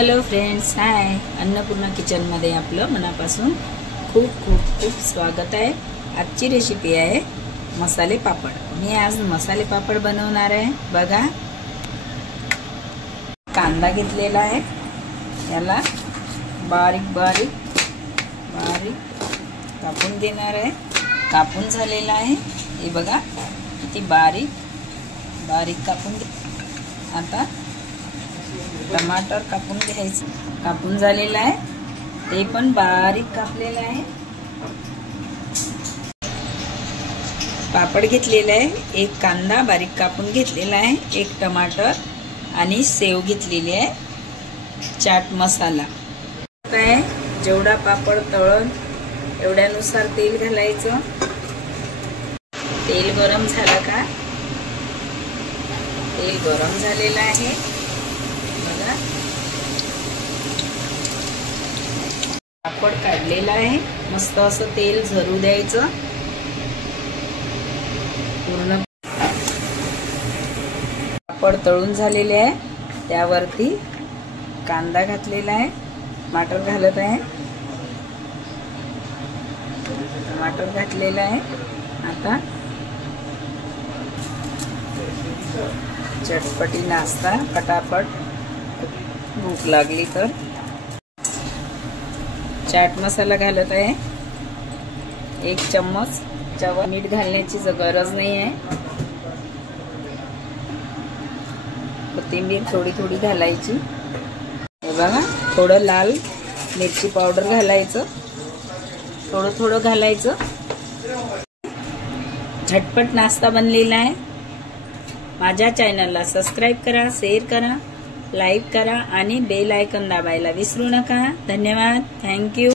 Hello friends, हाय. अन्नपूर्णा किचनमध्ये आपलं मनापासून खूप खूप खूप स्वागत आहे. आजची रेसिपी आहे मसाले पापड. मी आज मसाले पापड बनवणार आहे. बघा, कांदा घेतलेला आहे, याला बारीक बारीक बारीक कापून घेणार आहे. कापून झालेला आहे, हे बघा किती बारीक बारीक कापून घे. आता टमाटर कापून घ्यायचं. कापून झालेलं आहे, ते पण बारीक कापलेलं आहे. पापड घेतलेला आहे, एक कांदा बारीक कापून घेतलेला आहे, एक टमाटर आणि सेव घेतलेली आहे. चाट मसाला आहे. जेवढा पापड तळण एवढ्यानुसार तेल घालायचं. तेल गरम झालं का? तेल गरम झालेलं आहे. बघा, पापड काढलेला आहे. मस्त असं तेल झरू द्यायचं पूर्ण. पापड तळून झालेले आहे, त्यावरती कांदा घातलेला आहे, टमाटर घालत आहे. टमाटर घातलेला आहे. आता चटपटी नाश्ता, फटाफट भूक लागली तर. चाट मसाला घालत आहे, 1 चम्मच. चवा मीठ घालण्याची गरज नाही आहे. कोथिंबीर थोडी थोडी घालायची. हे बघा, थोडं लाल मिरची पावडर घालायचं, थोडं थोडं घालायचं. झटपट नाश्ता बनलेला आहे. माझ्या चॅनलला सबस्क्राईब करा, शेअर करा, लाईक करा आणि बेल आयकॉन दाबायला विसरू नका. धन्यवाद. थँक्यू.